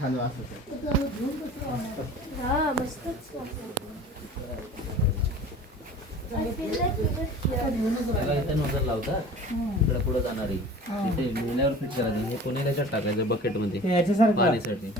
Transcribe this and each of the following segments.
छान वास होतो. हा मस्तच त्याला इथे नजर लावतात इकडे पुढे जाणारी तिथे मिळण्यावर फिट करायचं हे कोणी त्याच्यात टाकायचं बकेट मध्ये पाणीसाठी.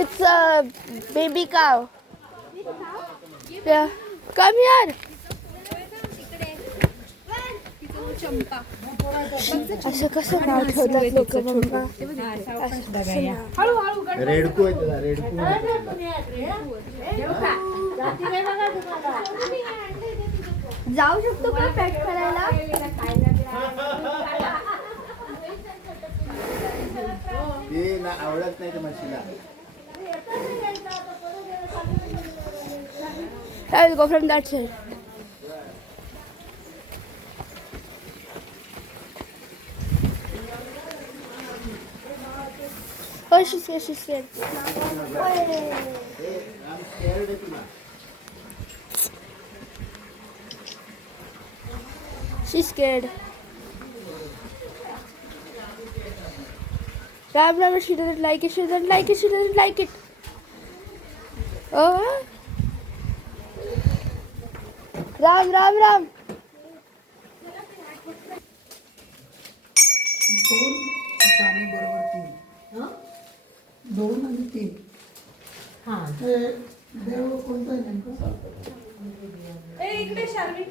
It's a baby cow. Yeah. Come here. असं कसं नाव ठेवतात लोक मम्मा. रेडकू आहे त्याला, रेडकू. जाऊ शकतो का पॅक करायला. ते ना आवडत नाही त्या म्हशीला. I will go from that side. Oh, she's scared, she's scared. She's scared. Ram, she doesn't like it, she doesn't like it, she doesn't like it. Oh. Ram. दोन आणि तीन. ते देव कोणता आहे नेमकं? इकडे शार्वी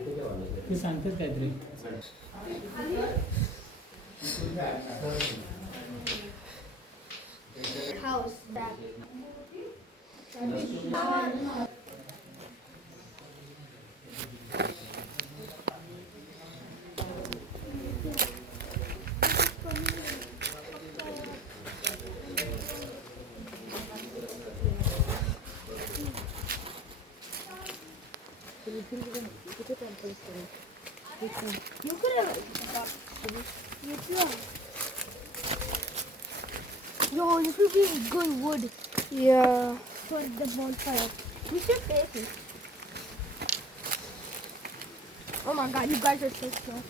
ते सांगतात काहीतरी. House. No, this would be good wood. Yeah. For the bonfire. We should take it. Oh my god, you guys are so slow.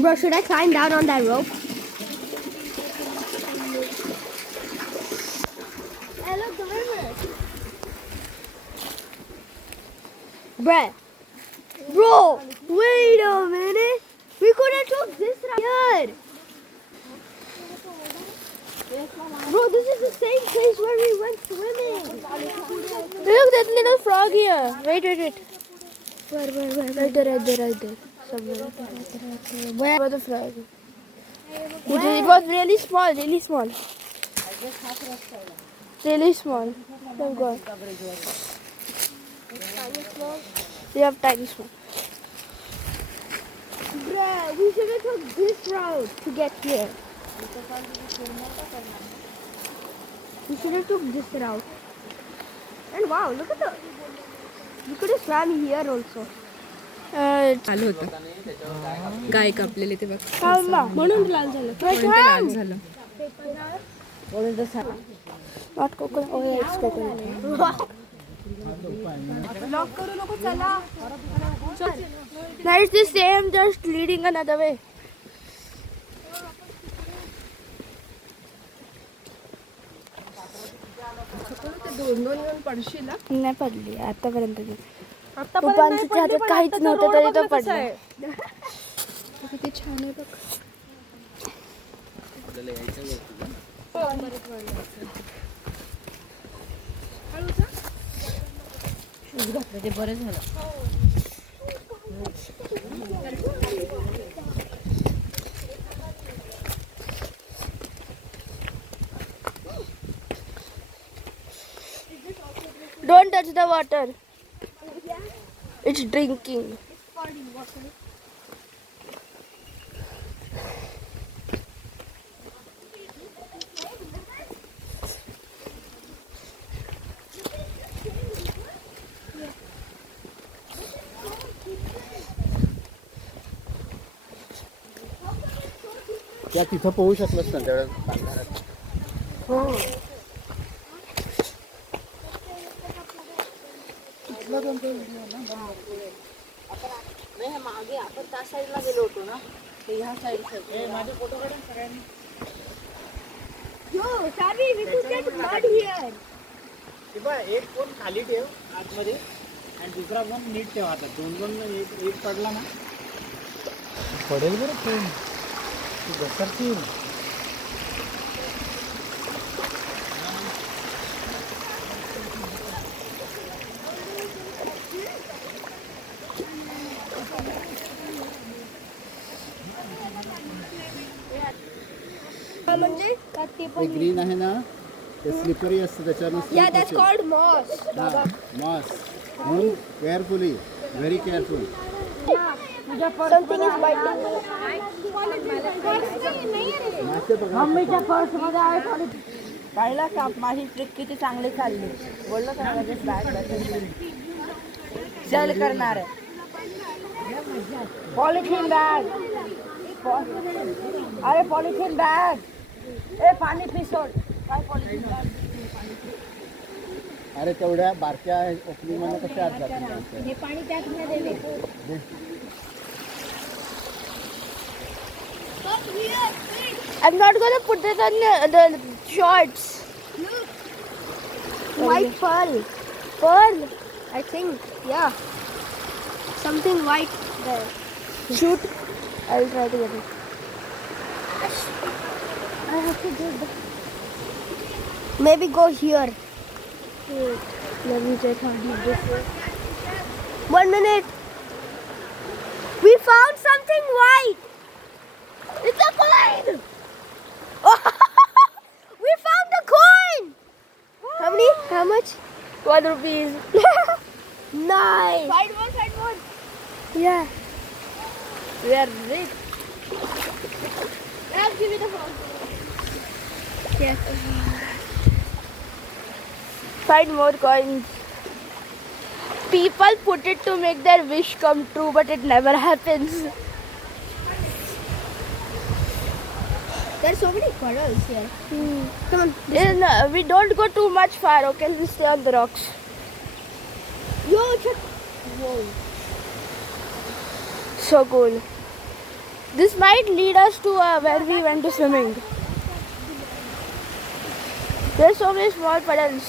Bro, should I climb down on that rope? Hey, look, the river. Bro, wait a minute. We could have took this right here. Bro, this is the same place where we went swimming. Look, that little frog here. Wait. Where? Right there. Somewhere. Where was the frog? It was really small. Really small. Oh God. We have tiny small. Bruh, we should have took this route to get here. We should have took this route. And wow, look at the. We could have swam here also. चालू होतं गाय कापलेली ते बघ म्हणून लाल झालं. लाल झालं. Not coconut. Oh yeah, it's coconut. Lock करू नको चला. Now it's the same, just leading another way. दोन येऊन पडशील ना. नाही पडली आतापर्यंत. पप्पांच्या हातात काहीच नव्हतं तरी तो पडला. किती छान आहे बघ. शूज घातलं ते बरं झालं. Don't touch the water. It's drinking. त्या तिथं पोहू शकलंस ना तेवढं अंधारात. मागे आपण त्या साईडला गेलो होतो ना, ते ह्या साईड माझे फोटो काढून सगळ्यांनी. Yo, Sabi, we could get mud here. एक फोन खाली ठेव आतमध्ये आणि दुसरा फोन नीट ठेव आता. दोन एक पडला ना पडेल बरं फोन, तू घसरशील. म्हणजे ते ग्रीन आहे ना, ते स्लिपरी असतं त्याच्यावर. Yeah, that's called moss. Moss. म्हणून carefully, very careful. Something is biting me. मासे बघा. मम्मीच्या पर्स मध्ये आहे पॉलिथिन. पाहिला का माझी ट्रिक किती चांगली चालली. बोललो का माझे बॅग सेल करणार आहे. Polythene bag. अरे पॉलिथिन बॅग. ए पाणी पिसोड. काय पॉलिथिन बॅग. अरे तेवढ्या बारक्या ओपनिंग मध्ये कसे आत जातील? हे पाणी त्यात नाही देवे. I'm not gonna put it on the shorts. White pearl. Pearl, I think. Yeah. Something white there. Shoot. I'll try to get it. I have to do that. Maybe go here. Wait, let me check how deep this is. 1 minute. We found something white. It's a coin! We found a coin! How many? How much? 1 rupees. Nice! Side one. Yeah. We are rich. I'll give you the phone. Yes. Find more coins. People put it to make their wish come true, but it never happens. There are so many puddles here. Come on. We don't go too much far, okay? We'll stay on the rocks. Yo, check. Whoa. So cool. This might lead us to where we went to swimming. There's so many small puddles.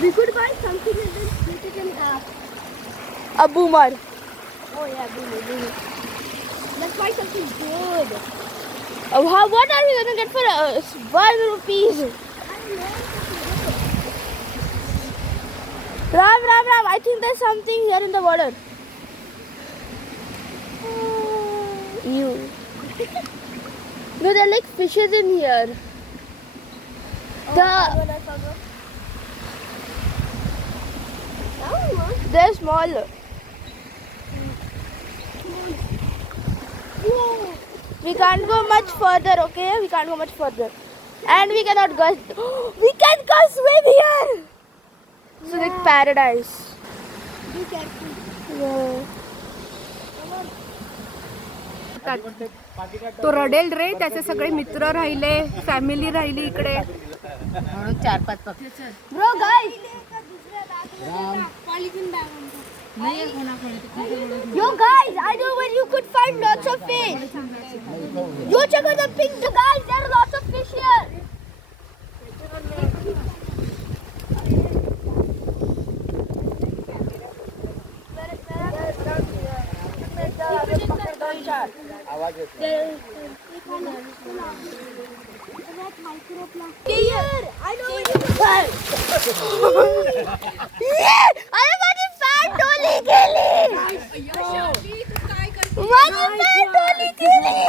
We could buy something and then split it in half. A boomer. Oh yeah, boomer. Let's buy something good. What are we gonna get for 1 rupees? Ram. I think there's something here in the water. Ew. No, there are like fishes in here. They're small. We can't go much further, okay? We can't go much further. And we cannot go. We can go swim here! It's like paradise. Be careful. Yeah. तो रडेल रे. त्याचे सगळे मित्र राहिले, family राहिली इकडे म्हणून 4-5 पक्षी. Bro, guys! Yo, guys, I know where you could find lots of fish. Yo, check out the pink guys. There are lots of fish here. आवाज येतो. अरे माझी पॅन्ट ओली गेली. माझी पॅन्ट ओली गेली.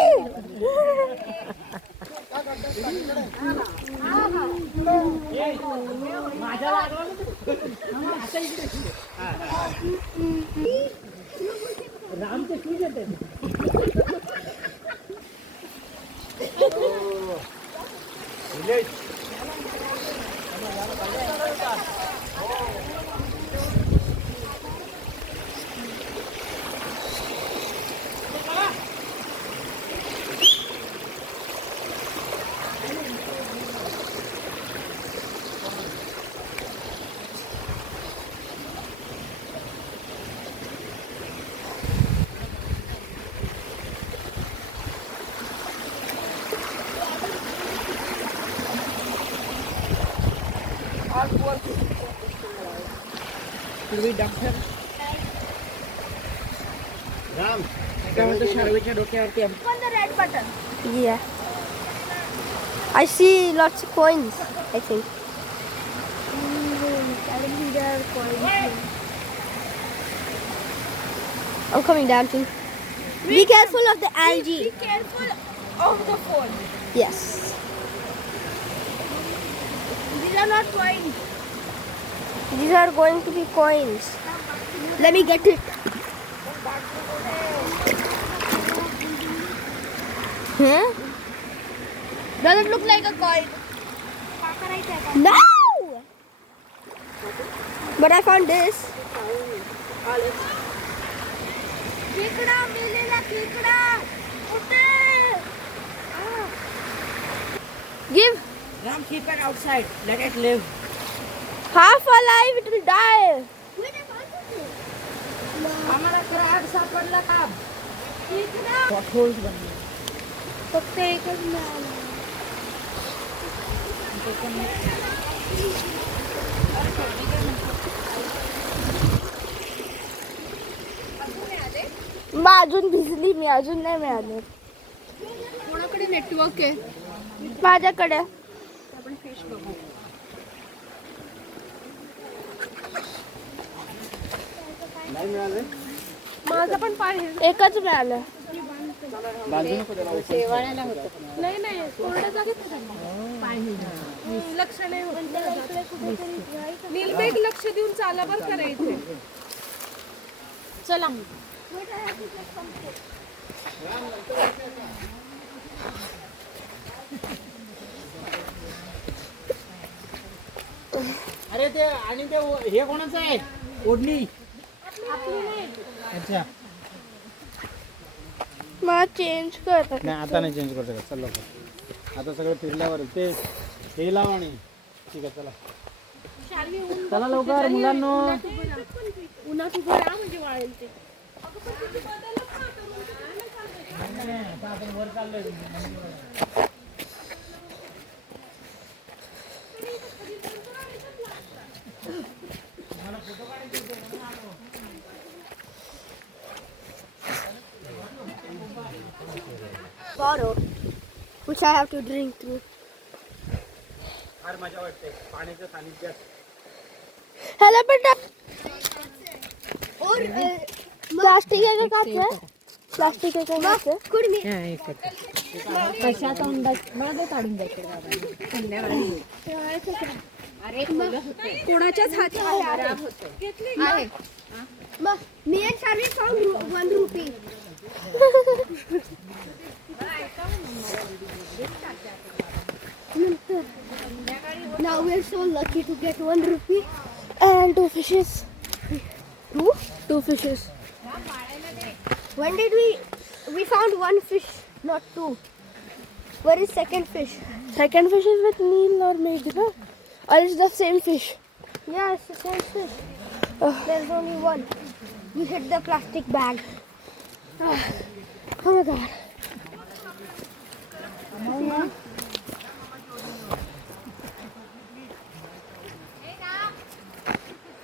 शार्वीच्या डोक्यावरती Yeah. I see lots of coins, I think. I don't think there are coins. I'm coming down too. Be careful of the algae. Be careful of the phone. Yes. These are not coins. These are going to be coins. Let me get it. Huh? Does it look like a coin? No! But I found this. खेकडा मेलेला खेकडा कुठे? Give. Ram, keep it outside. Let it live. Half alive, it will die. आम्हाला crab सापडला का? Potholes बनले. फक्त एकच मिळालं. मग अजून भिजली मी, अजून नाही मिळाले. कोणाकडे नेटवर्क आहे? माझ्याकडे. आपण फिश बघू. नाही मिळाले. माझं पण पाहिजे. एकच मिळालं. बांधू नको त्याला. शेवाळ्याला होतं. नाही नाही कोरड्या जागेत लक्ष नाही नीलबेग लक्ष देऊन चाला बरं करा इथे. चला. अरे ते आणि ते हे कोणाचं आहे? ओढणी. अच्छा. मला चेंज कर. नाही आता नाही चेंज करू शकत. चल लवकर. आता सगळं फिरल्यावर ते हे लाव आणि ठीक आहे चला. चला लवकर मुलांनो. उन्हात उभं राहा म्हणजे वाळेल ते. आता आपण वर चाललोय. Bottle, which I have to drink through. फार मजा वाटते पाण्याच्या सानिध्यात. हेलो बेटा. और प्लास्टिक आहे का काच? प्लास्टिक आहे का काच? कुडमी. कशात अंदाज मला ते काढून द्यायचे. अरे कोणाच्याच हातात आहे. मग मी आणि Sharvi found 1 rupee. Now we're so lucky to get 1 rupee and 2 fishes. Two fishes. When did we found 1 fish, not 2. Where is second fish? Second fish is with Neil or Meg, no? Or it's the same fish? Yeah, it's the same fish. There's only 1. You hit the plastic bag. Oh my god.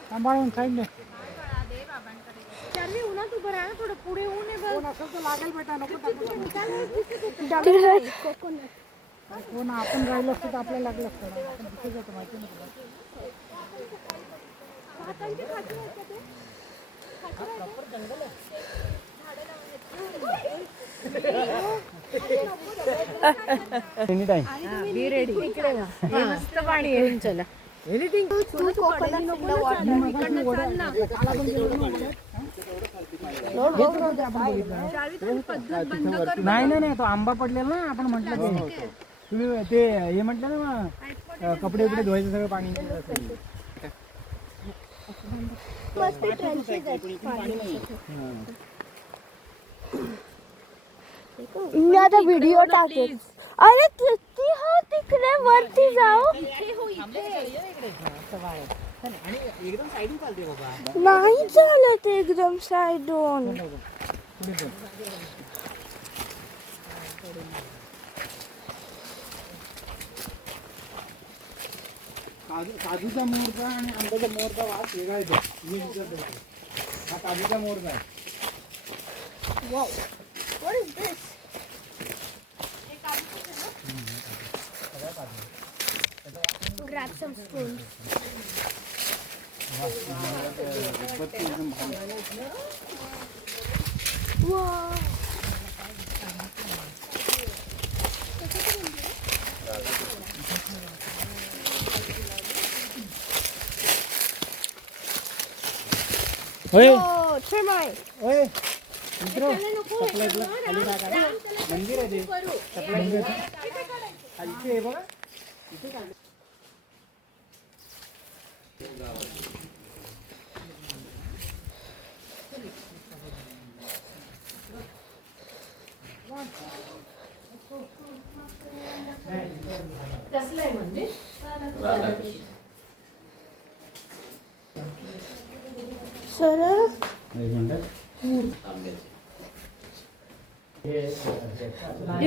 सांभाळून खाईन. Charlie उन्हात उभं राहा ना थोडं पुढे ऊन आहे बघ. असेल तर लागेल बेटा, नको टाकू. कोण आपण राहिलो असतो तर आपल्याला लागलं असतं. आपण तिथे जातो माहिती नाही तुला. Any time. Be ready. इकडे ना. हे मस्त पाणी आहे. चला. एनिथिंग. नाही नाही नाही, तो आंबा पडलेला ना, आपण म्हटलं ते. तुम्ही ते हे म्हटलं ना मग, कपडे बिपडे धुवायचं सगळं पाणी. मस्त ट्रेंचेस आहेत. मी आता व्हिडिओ टाकेल. अरे किती हो तिकडे वरती जाऊ. आणि एकदम साईडून चालते बाबा. नाही चालत एकदम साईडून. काजूचा मोहरचा आणि आंब्याचा मोहरचा वास वेगळा येतो. हा काजूचा मोहरचा आहे. Wow. What is this? Grab some spoons. Wow. Oh, termite. ओय मित्र, सप्लाय खाली टाका. मंदिर आहे ते. सप्लाय खालची आहे बघा. इथे काय सरळ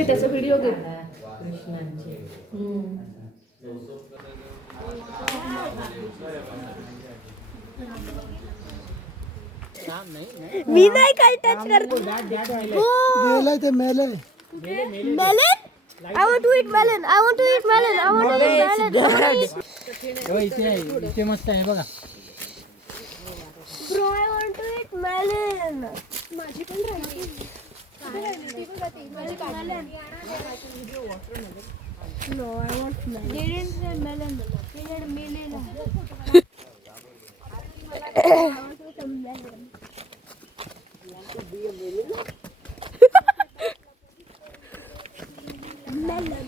त्याचा व्हिडिओ घे. मी नाही काही टच करत. Melon. I want to eat melon. I want to eat melon. I want to eat melon. इथे मस्त आहे बघा. Bro, I want to eat melon. माझी पण राहिली. No, I want melon. They didn't say melon. They said melon. I want to some melon. Melon.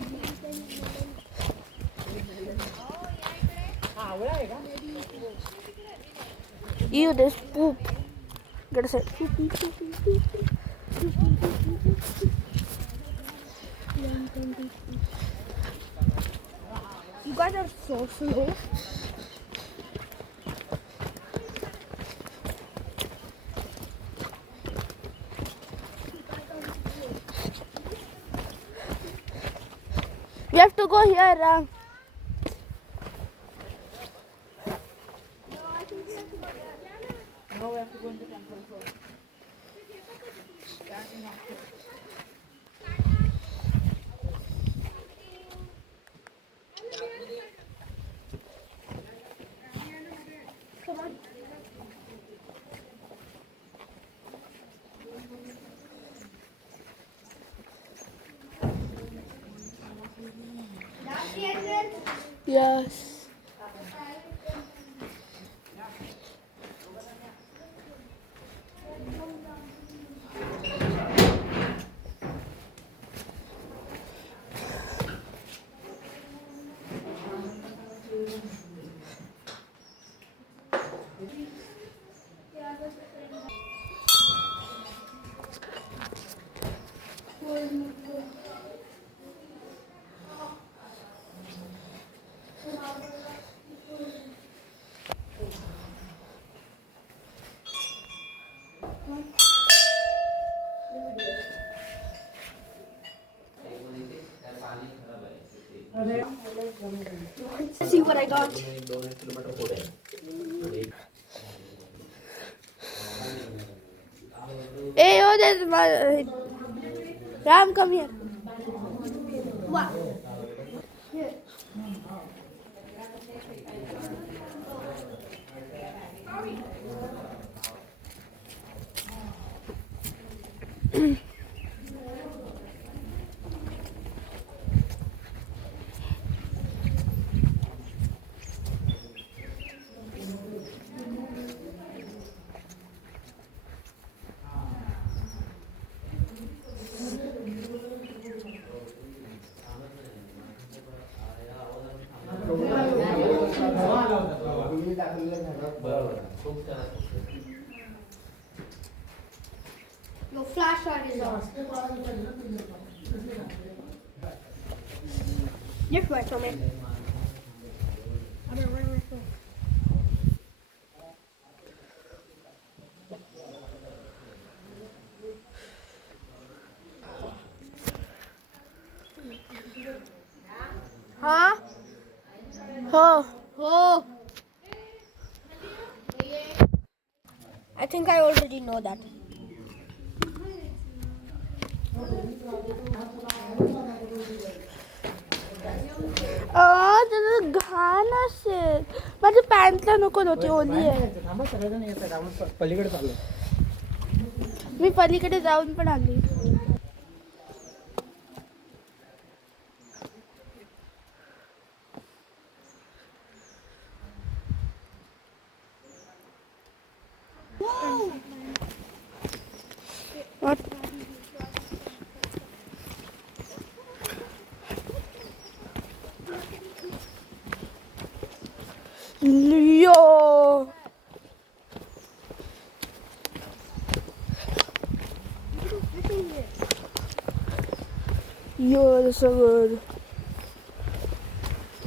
Ew, this poop. Gotta say poop. You guys are so slow. You have to go here, Ram. Yes. See what I got. Hey, oh, there's my Ram. Come here. Your flashlight is on. Just wait for me. I'm gonna run my phone. Huh? Oh. Oh! I think I already know that. त्याचं घाण असेल. माझ्या पॅन्टला नको होती, ओली आहे. थांबा सगळेजण येतात. आपण पलीकडे चाललो. मी पलीकडे जाऊन पण आली. What? Yo! Yo, that's so good.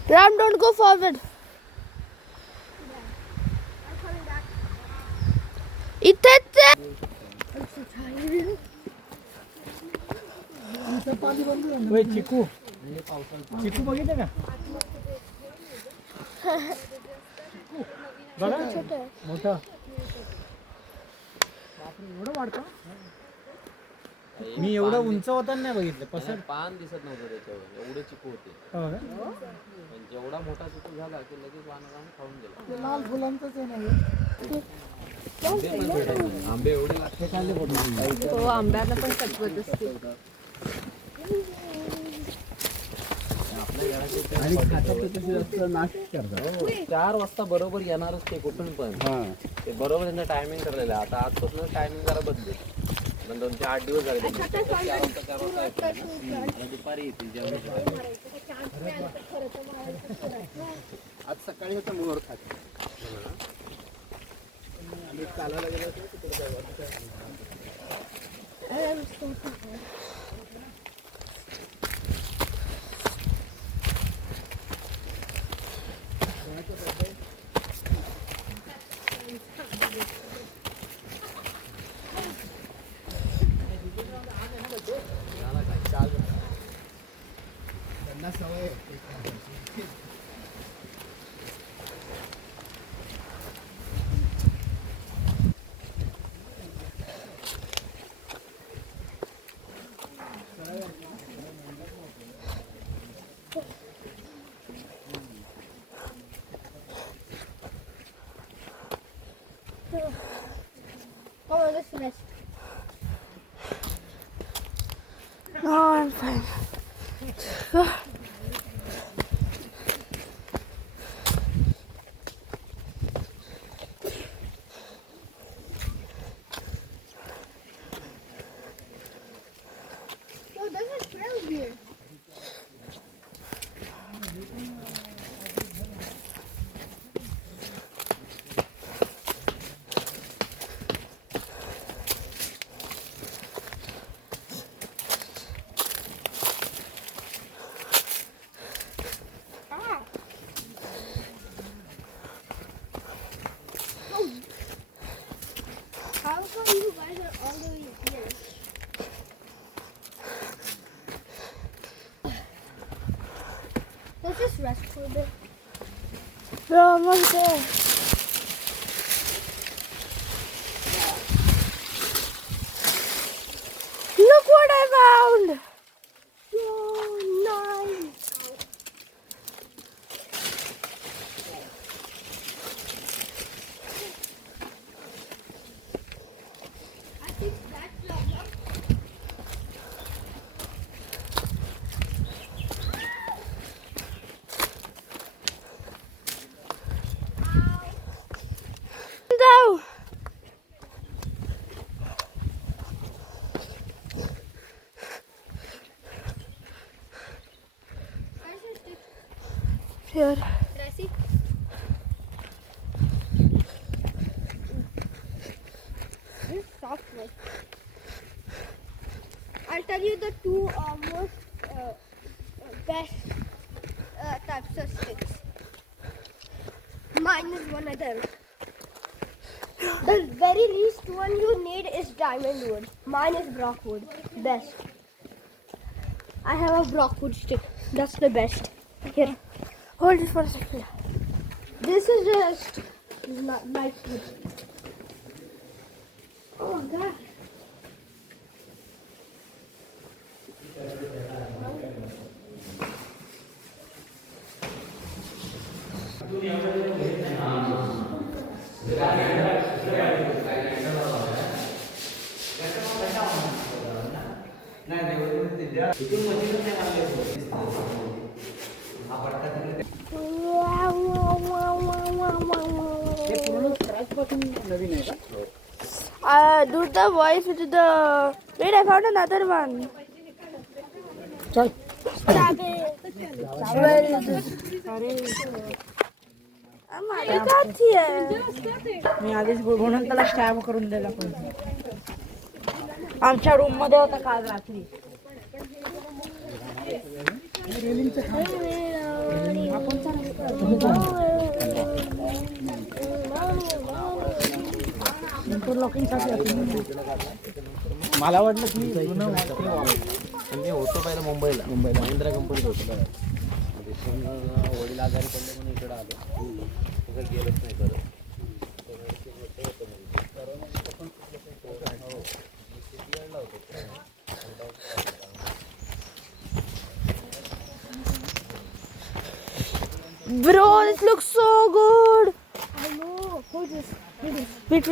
Ram, don't go forward. इथेच आहे. होय, चिकू चिकू बघितलं का? बघा मोठं. बापरे, एवढं वाढतं. मी एवढं उंच होताना नाही बघितलं. पसर पान दिसत नव्हतं त्याच्यावर, एवढे चिकू होते. हो का? पण जेवढा मोठा चिकू झाला की लगेच वाहन खाऊन गेला. ते लाल फुलांचंच आहे ना. आंबे एवढे लागते. हो, आंब्याला पण सत्वत असते. आणि खातात ते कसे जास्त नाश करतात. 4 वाजता बरोबर येणारच ते कुठून पण. ते बरोबर त्यांचं टायमिंग ठरलेलं आहे. आता आजपासून टायमिंग जरा बदलेल. नंतर 8 दिवस झाले. 4 वाजता येतील. दुपारी येतील जेवणाच्या. आज सकाळी होता मोहर खात. आम्ही चालायला गेलो होतो तिकडे त्यांना सवय आहे. Come on, let's finish. No, I'm fine. No, there's a trail here. How come you guys are all the way here? Let's just rest for a bit. We're almost there. Here. Can I see? This software. I'll tell you the two most best types of sticks. Mine is one of them. The very least one you need is diamond wood. Mine is brock wood. Best. I have a brock wood stick. That's the best. Here. Hold it for a second. This is just light wood. Oh God. हे पूर्ण scratch पासून नवीन आहे का? Do the voice with the. Wait, I found another one. चल Where is it? माझ्या हाती आहे. मी आधीच म्हणून त्याला स्टॅब करून दिला पाहिजे. आमच्या रूम मध्ये होता काल रात्री. मला वाटलं की जुनं आणि मी होतो पहिला मुंबईला महिंद्रा कंपनीत होतो बघा. म्हणजे पूर्ण वडील आजारी पडले म्हणून इकडे आलो. तिकडे गेलोच नाही परत. Bro, this looks so good. I know. Hold this. Wait.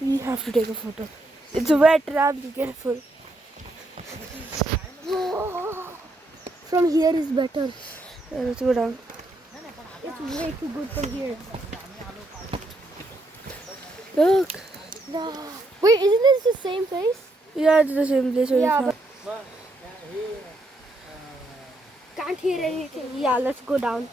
We have to take a photo. It's wet, Ram. Be careful. From here is better. Let's go down. It's way too good from here. Look. Wait, isn't this the same place? Yeah, it's the same place. where we Yeah, found- Can't hear anything. Yeah, let's go down.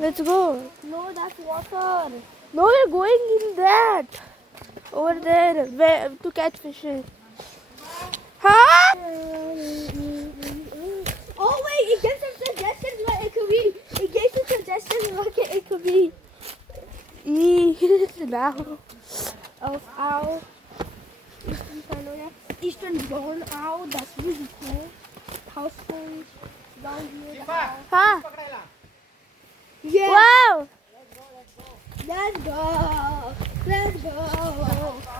Let's go. No, that's water. No, we're going in that. Over there, where to catch fishes. Huh? Oh wait, it gives some suggestions what it could be. It gives some suggestions what it could be. Now. Of owl. Eastern brown owl. That's really cool. House phones down here. the owl. Huh? Yeah. Wow. Let's go. Let's go.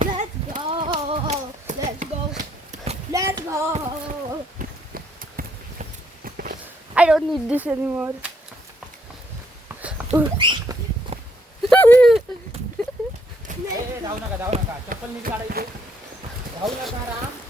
Let's go. Let's go. Let's go. I don't need this anymore. धावू नका चप्पल NEET काढायची. धावू नका राम.